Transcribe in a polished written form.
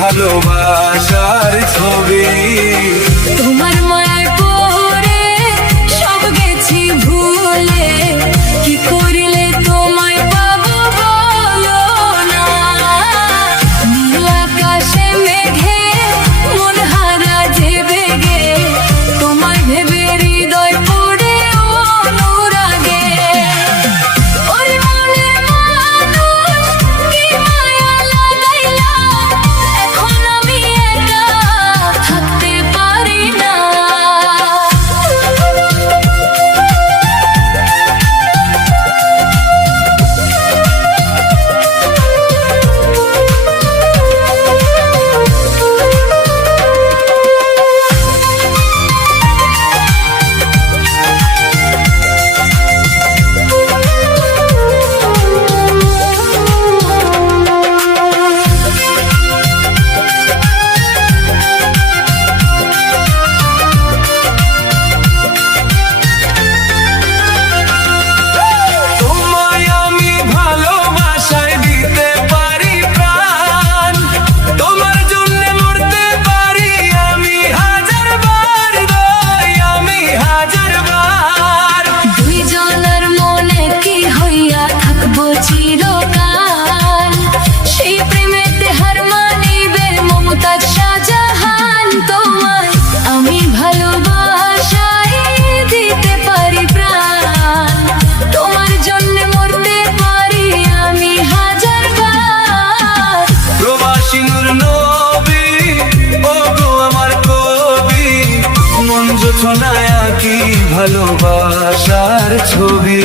ভালোবাসার ছবি তোমার মায়ায় পড়ে সব গেছি ভুলে, কি করিলে তোমায় পাবো বলো না। নীল আকাশে মেঘে মন হারা যে বেগে, তোমায় ভেবে হৃদয় পড়ে অনুরাগে। ওরে মনের মানুষ কি মায়া লাগাইলা, এখন আমি একা থাকতে পারি না। চিরকাল সেই প্রেমেতে হার মানিবে মমতাজ শাহজাহান। তোমায় আমি ভালোবাসাই দিতে পারি প্রাণ, তোমার জন্য মরতে পারি আমি হাজার বার। প্রবাসী নূর নবী ও গো আমার কবি, মন জোছনায় কি ভালোবাসার ছবি।